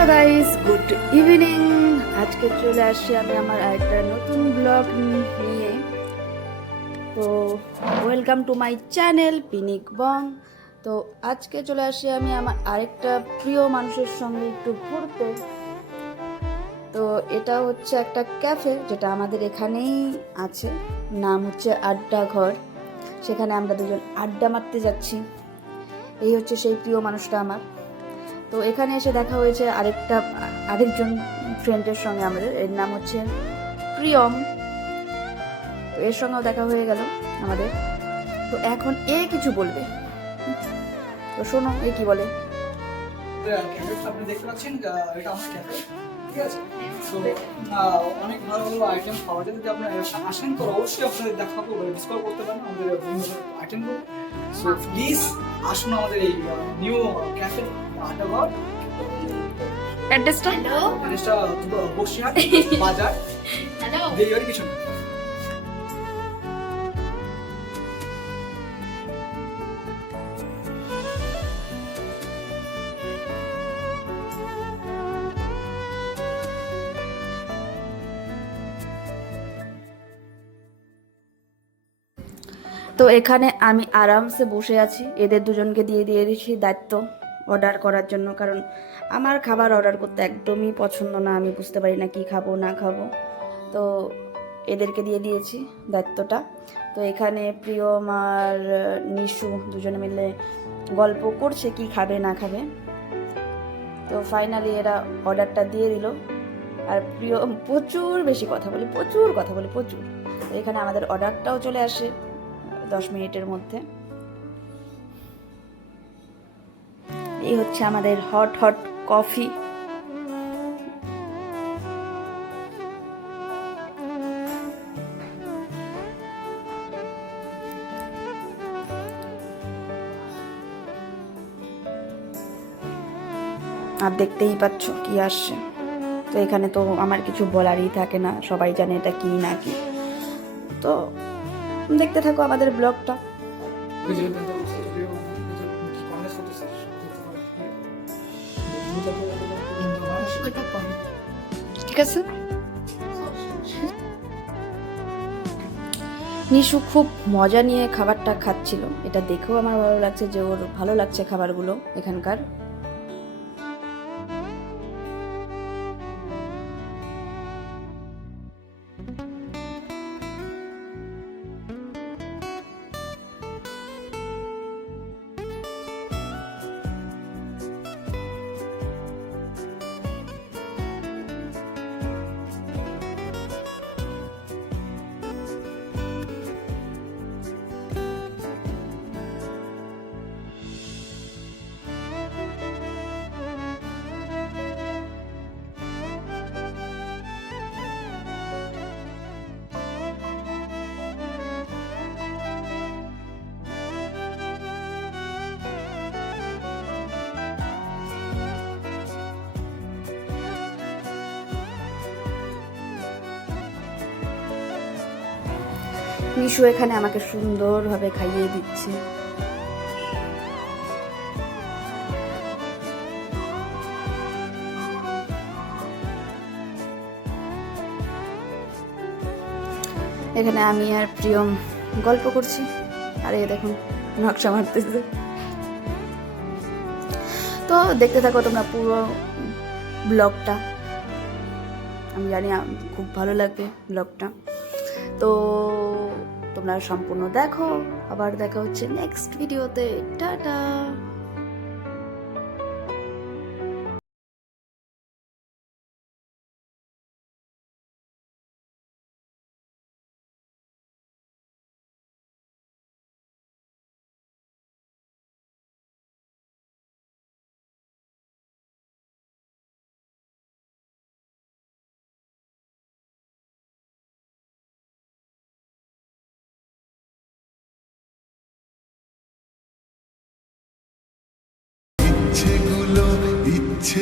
Hello guys, good evening. আজকে চলে আসছি আমি আমার একটা নতুন ব্লগ নিয়ে। তো ওয়েলকাম টু মাই চ্যানেল পিনিক বং। তো আজকে চলে আসছি আমি আমার আরেকটা প্রিয় মানুষের সঙ্গে একটু ঘুরতে। তো এটা হচ্ছে একটা ক্যাফে যেটা আমাদের এখানেই আছে, নাম হচ্ছে আড্ডা ঘর। সেখানে আমরা দুজন আড্ডা মারতে যাচ্ছি। এই হচ্ছে সেই প্রিয় মানুষটা আমার। তো এখানে এসে দেখা হয়েছে আরেকজন ফ্রেন্ডের সঙ্গে, আমাদের এর নাম হচ্ছে প্রিয়ম। তো এর সঙ্গেও দেখা হয়ে গেল আমাদের। তো এখন এ কিছু বলবে, তো শোনো এ কি বলে। আপনি দেখতে পাচ্ছেন এটা আমার ক্যাফে, ঠিক আছে? তো অনেক ভালো ভালো আইটেম পাওয়া যায়। যদি আপনারা আসেন তো অবশ্যই আপনাদের দেখাবো, ডিসকভার করতে পারেন আমাদের বিভিন্ন আইটেমগুলো। সো প্লিজ আসুন আমাদের এই নিউ ক্যাফে আড্ডা ঘর। অ্যাড্রেসটা অ্যাড্রেসটা বসিরহাট বাজার, দেইবাড়ি কিছু না। তো এখানে আমি আরামসে বসে আছি, এদের দুজনকে দিয়ে দিয়েছি দায়িত্ব অর্ডার করার জন্য, কারণ আমার খাবার অর্ডার করতে একদমই পছন্দ না, আমি বুঝতে পারি না কি খাবো না খাবো। তো এদেরকে দিয়ে দিয়েছি দায়িত্বটা। তো এখানে প্রিয়ম আর নিশু দুজনে মিলে গল্প করছে কি খাবে না খাবে। তো ফাইনালি এরা অর্ডারটা দিয়ে দিল। আর প্রিয়ম প্রচুর বেশি কথা বলে, প্রচুর। এখানে আমাদের অর্ডারটাও চলে আসে 10 মিনিটের মধ্যে। এই হচ্ছে আমাদের হট হট কফি। আর দেখতেই পাচ্ছ কি আসছে। তো এখানে তো আমার কিছু বলারই থাকে না, সবাই জানে এটা কি না কি। তো দেখতে থাকো আমাদের ব্লগটা। ঠিক আছে। নিশু খুব মজা নিয়ে খাবারটা খাচ্ছিল, এটা দেখেও আমার ভালো লাগছে যে ওর ভালো লাগছে খাবারগুলো এখানকার। নিশু এখানে আমাকে সুন্দরভাবে খাইয়ে দিচ্ছে। এখানে আমি আর প্রিয়ম গল্প করছি, আর এই দেখুন নকশা মারতেছে। তো দেখতে থাকো তোমরা পুরো ব্লগটা, আমি জানি খুব ভালো লাগবে ব্লগটা। তো তোমরা সম্পূর্ণ দেখো, আবার দেখা হচ্ছে নেক্সট ভিডিওতে। টাটা। ইচ্ছে